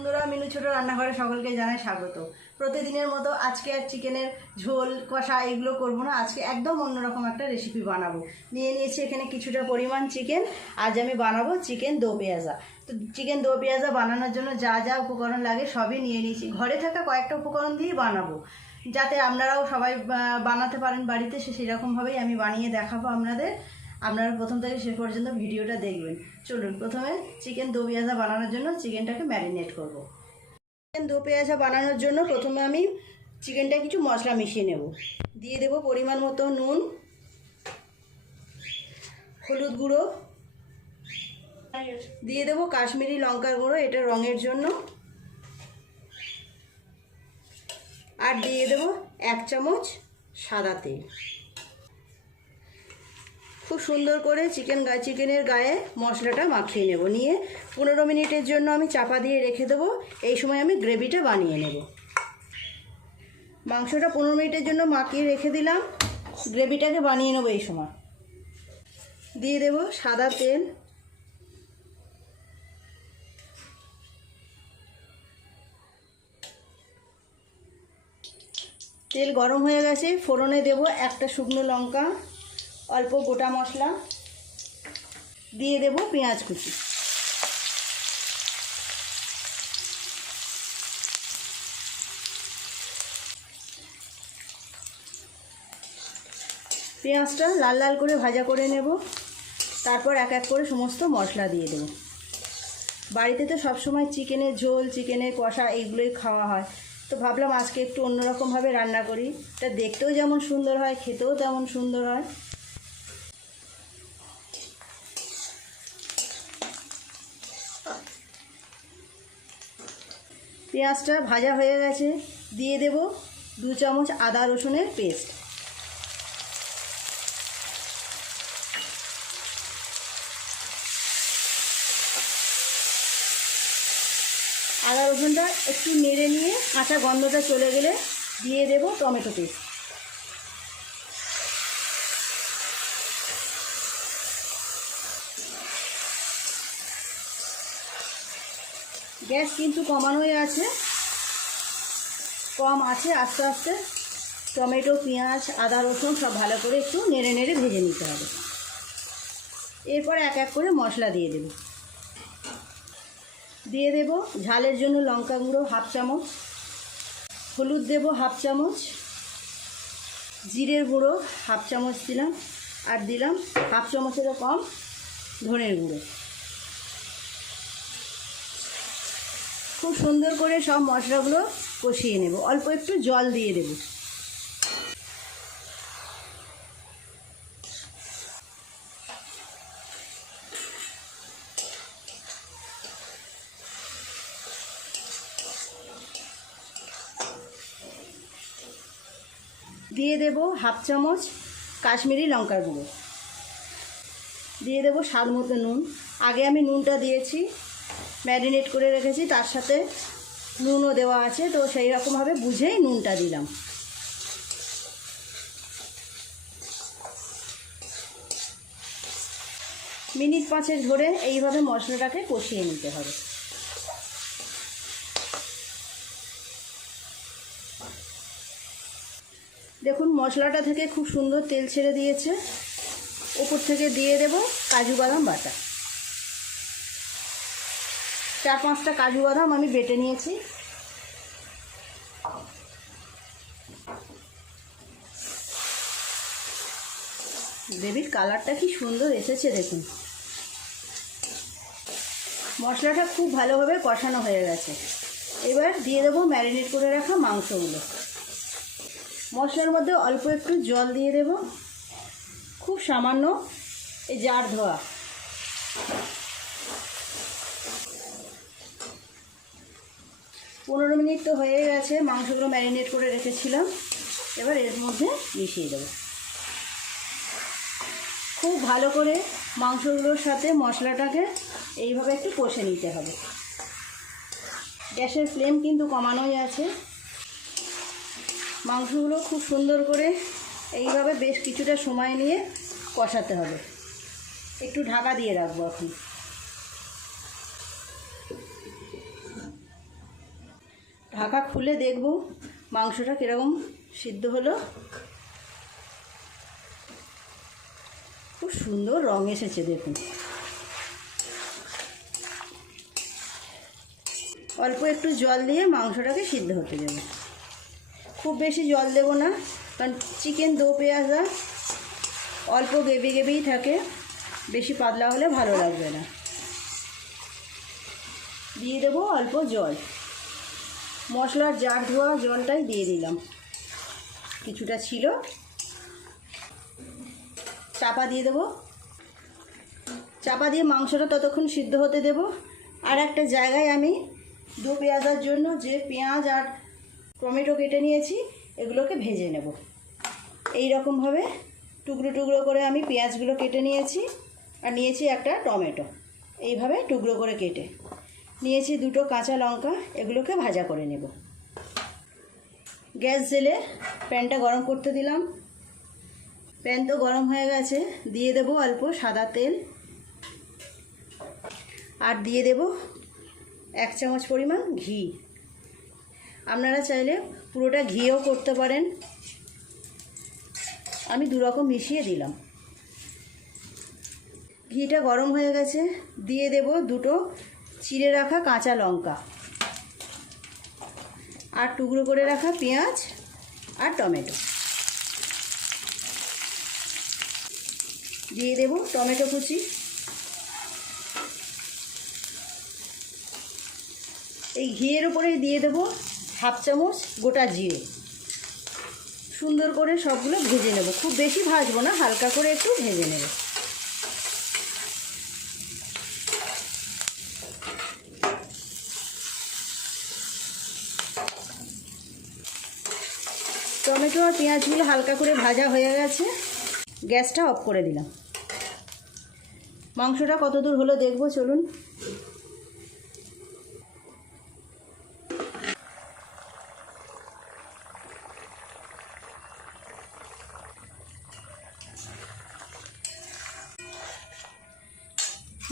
বন্ধুরা, মিনু ছোট রান্নাঘরে সকলকে জানাই স্বাগত। প্রতিদিনের মতো আজকে আর চিকেনের ঝোল কষা এগুলো করবো না, আজকে একদম অন্যরকম একটা রেসিপি বানাবো। নিয়ে নিয়েছি এখানে কিছুটা পরিমাণ চিকেন। আজ আমি বানাবো চিকেন দো পেঁয়াজা। তো চিকেন দো পেঁয়াজা বানানোর জন্য যা যা উপকরণ লাগে সবই নিয়ে নিয়েছি। ঘরে থাকা কয়েকটা উপকরণ দিয়েই বানাবো, যাতে আপনারাও সবাই বানাতে পারেন বাড়িতে। সেরকমভাবেই আমি বানিয়ে দেখাবো আপনাদের। আপনারা প্রথম থেকে শেষ পর্যন্ত ভিডিওটা দেখবেন। চলুন, প্রথমে চিকেন দো পেঁয়াজা বানানোর জন্য চিকেনটাকে ম্যারিনেট করব। চিকেন দো পেঁয়াজা বানানোর জন্য প্রথমে আমি চিকেনটা কিছু মশলা মিশিয়ে নেব। দিয়ে দেব পরিমাণ মতো নুন, হলুদ গুঁড়ো, দিয়ে দেব কাশ্মীরি লঙ্কার গুঁড়ো, এটা রঙের জন্য, আর দিয়ে দেব 1 চামচ সাদা তেল। খুব সুন্দর করে চিকেনের গায়ে মশলাটা মাখিয়ে নেব। নিয়ে 15 মিনিটের জন্য আমি চাপা দিয়ে রেখে দেবো। এই সময় আমি গ্রেভিটা বানিয়ে নেব। মাংসটা 15 মিনিটের জন্য মাখিয়ে রেখে দিলাম, গ্রেভিটাকে বানিয়ে নেব। এই সময় দিয়ে দেব সাদা তেল, তেল গরম হয়ে গেছে। ফোড়নে দেব একটা শুকনো লঙ্কা, অল্প গোটা মশলা, দিয়ে দেব পেঁয়াজ কুচি। পেঁয়াজটা লাল লাল করে ভাজা করে নেব। তারপর এক এক করে সমস্ত মশলা দিয়ে দেব। বাড়িতে তো সবসময় চিকেনের ঝোল, চিকেনের কষা এইগুলোই খাওয়া হয়, তো ভাবলাম আজকে একটু অন্যরকমভাবে রান্না করি। এটা দেখতেও যেমন সুন্দর হয়, খেতেও তেমন সুন্দর হয়। পেঁয়াজটা ভাজা হয়ে গেছে, দিয়ে দেব 2 চামচ আদা রসুনের পেস্ট। আদা রসুনটা একটু নেড়ে নিয়ে কাঁচা গন্ধটা চলে গেলে দিয়ে দেব টমেটো পেস্ট। গ্যাস কিন্তু কমানোই আছে, কম আছে। আস্তে আস্তে টমেটো, পেঁয়াজ, আদা রসুন সব ভালো করে একটু নেড়ে নেড়ে ভেজে নিতে হবে। এরপর এক এক করে মশলা দিয়ে দেব। দিয়ে দেব ঝালের জন্য লঙ্কা গুঁড়ো 1/2 চামচ, হলুদ দেব 1/2 চামচ, জিরের গুঁড়ো 1/2 চামচ দিলাম, আর দিলাম 1/2 চামচেরও কম ধনের গুঁড়ো। খুব সুন্দর করে সব মশলাগুলো কষিয়ে নেব। অল্প একটু জল দিয়ে দেব। দিয়ে দেব 1/2 চামচ কাশ্মীরি লঙ্কার গুঁড়ো, দিয়ে দেব স্বাদ মতো নুন। আগে আমি নুনটা দিয়েছি, ম্যারিনেট করে রেখেছি, তার সাথে নুনও দেওয়া আছে, তো সেই রকমভাবে বুঝেই নুনটা দিলাম। মিনিট 5 ধরে এইভাবে মশলাটাকে কষিয়ে নিতে হবে। দেখুন মশলাটা থেকে খুব সুন্দর তেল ছেড়ে দিয়েছে। উপর থেকে দিয়ে দেব কাজু বাদাম বাটা। 4-5টা কাজু বাদাম আমি বেটে নিয়েছি। গ্রেভির কালারটা কি সুন্দর এসেছে দেখুন। মশলাটা খুব ভালোভাবে কষানো হয়ে গেছে। এবার দিয়ে দেবো ম্যারিনেট করে রাখা মাংসগুলো। মশলার মধ্যে অল্প একটু জল দিয়ে দেব, খুব সামান্য, এই জার ধোয়া। পনেরো মিনিট তো হয়ে গেছে, মাংসগুলো ম্যারিনেট করে রেখেছিলাম। এবার এর মধ্যে মিশিয়ে দেব। খুব ভালো করে মাংসগুলোর সাথে মশলাটাকে এইভাবে একটু কষে নিতে হবে। গ্যাসের ফ্লেম কিন্তু কমানোই আছে। মাংসগুলো খুব সুন্দর করে এইভাবে বেশ কিছুটা সময় নিয়ে কষাতে হবে। একটু ঢাকা দিয়ে রাখবো এখন। ঢাকা খুলে দেখব মাংসটা কীরকম সিদ্ধ হলো। খুব সুন্দর রং এসেছে দেখুন। অল্প একটু জল দিয়ে মাংসটাকে সিদ্ধ হতে দেব। খুব বেশি জল দেব না, কারণ চিকেন দো পেঁয়াজা অল্প গ্রেভি গ্রেভিই থাকে, বেশি পাতলা হলে ভালো লাগবে না। দিয়ে দেব অল্প জল, মশলার জার ধোয়া জলটাই দিয়ে দিলাম, কিছুটা ছিল। চাপা দিয়ে দেব, চাপা দিয়ে মাংসটা ততক্ষণ সিদ্ধ হতে দেব। আর একটা জায়গায় আমি দো পেঁয়াজার জন্য যে পেঁয়াজ আর টমেটো কেটে নিয়েছি এগুলোকে ভেজে নেব। এই রকমভাবে টুকরো টুকরো করে আমি পেঁয়াজগুলো কেটে নিয়েছি, আর নিয়েছি একটা টমেটো এইভাবে টুকরো করে কেটে নিয়েছি, দুটো কাঁচা লঙ্কা, এগুলোকে ভাজা করে নেব। গ্যাস জেলে প্যানটা গরম করতে দিলাম। প্যান তো গরম হয়ে গেছে, দিয়ে দেব অল্প সাদা তেল, আর দিয়ে দেব 1 চামচ পরিমাণ ঘি। আপনারা চাইলে পুরোটা ঘিও করতে পারেন, আমি দুরকম মিশিয়ে দিলাম। ঘিটা গরম হয়ে গেছে, দিয়ে দেব দুটো চিড়ে রাখা কাঁচা লঙ্কা, আর টুকরো করে রাখা পেঁয়াজ আর টমেটো। দিয়ে দেব টমেটো কুচি, এই ঘিয়ের উপরে দিয়ে দেব 1/2 চামচ গোটা জিরে। সুন্দর করে সবগুলো ভেজে নেব, খুব বেশি ভাজবো না, হালকা করে একটু ভেজে নেব। টমেটো আর পেঁয়াজগুলো হালকা করে ভাজা হয়ে গেছে, গ্যাসটা অফ করে দিলাম। মাংসটা কত দূর হলো দেখবো, চলুন।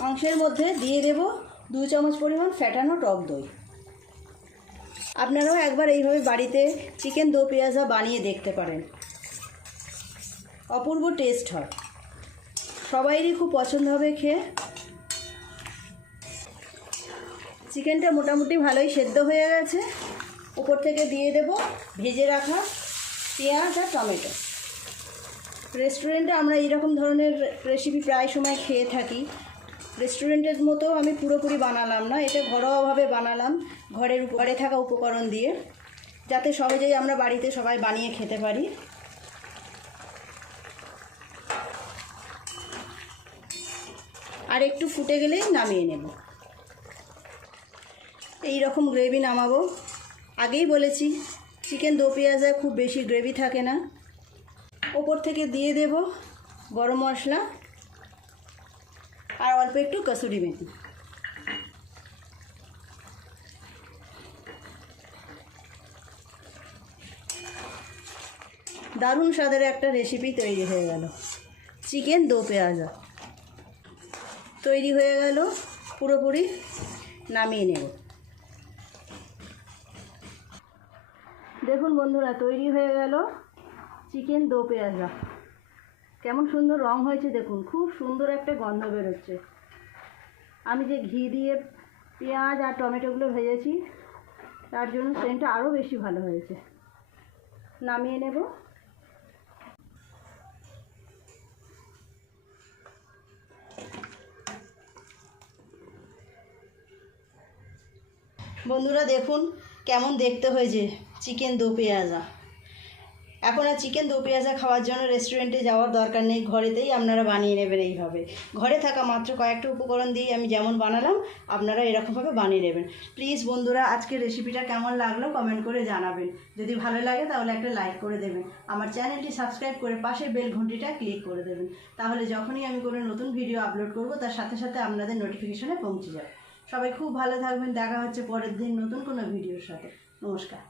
মাংসের মধ্যে দিয়ে দেব 2 চামচ পরিমাণ ফ্যাটানো টক দই। আপনারাও একবার এইভাবে বাড়িতে চিকেন দো পেঁয়াজা বানিয়ে দেখতে পারেন, অপূর্ব টেস্ট হয়, সবাইরই খুব পছন্দ হবে খেয়ে। চিকেনটা মোটামুটি ভালোই সেদ্ধ হয়ে গেছে, উপর থেকে দিয়ে দেব ভেজে রাখা পেঁয়াজ আর টমেটো। রেস্টুরেন্টে আমরা এইরকম ধরনের রেসিপি প্রায় সময় খেয়ে থাকি। রেস্টুরেন্টের মতো আমি পুরোপুরি বানালাম না, এটা ঘরোয়াভাবে বানালাম, ঘরে থাকা উপকরণ দিয়ে, যাতে সহজেই আমরা বাড়িতে সবাই বানিয়ে খেতে পারি। আর একটু ফুটে গেলেই নামিয়ে নেব। এই রকম গ্রেভি নামাবো। আগেই বলেছি চিকেন দো পেঁয়াজা খুব বেশি গ্রেভি থাকে না। ওপর থেকে দিয়ে দেব গরম মশলা আর অল্প একটু কসুরি মেথি। দারুণ স্বাদের একটা রেসিপি তৈরি হয়ে গেল, চিকেন দো পেঁয়াজা তৈরি হয়ে গেল পুরোপুরি। নামিয়ে নেব। দেখুন বন্ধুরা, তৈরি হয়ে গেল চিকেন দো পেঁয়াজা। কেমন সুন্দর রং হয়েছে দেখুন, খুব সুন্দর একটা গন্ধ বেরোচ্ছে। আমি যে ঘি দিয়ে পেঁয়াজ আর টমেটোগুলো ভেজেছি তার জন্য সেন্টটা আরও বেশি ভালো হয়েছে। নামিয়ে নেব। বন্ধুরা দেখুন কেমন দেখতে হয়েছে চিকেন দো পেঁয়াজা। এখন আর চিকেন দো পেঁয়াজা খাওয়ার জন্য রেস্টুরেন্টে যাওয়ার দরকার নেই, ঘরেতেই আপনারা বানিয়ে নেবেন। এইভাবে ঘরে থাকা মাত্র কয়েকটা উপকরণ দিয়ে আমি যেমন বানালাম আপনারা এরকমভাবে বানিয়ে নেবেন। প্লিজ বন্ধুরা, আজকের রেসিপিটা কেমন লাগলো কমেন্ট করে জানাবেন। যদি ভালো লাগে তাহলে একটা লাইক করে দেবেন, আমার চ্যানেলটি সাবস্ক্রাইব করে পাশের বেল ঘন্টিটা ক্লিক করে দেবেন। তাহলে যখনই আমি কোনো নতুন ভিডিও আপলোড করব তার সাথে সাথে আপনাদের নোটিফিকেশনে পৌঁছে যাবে। সবাই খুব ভালো থাকবেন, দেখা হচ্ছে পরের দিন নতুন কোনো ভিডিওর সাথে। নমস্কার।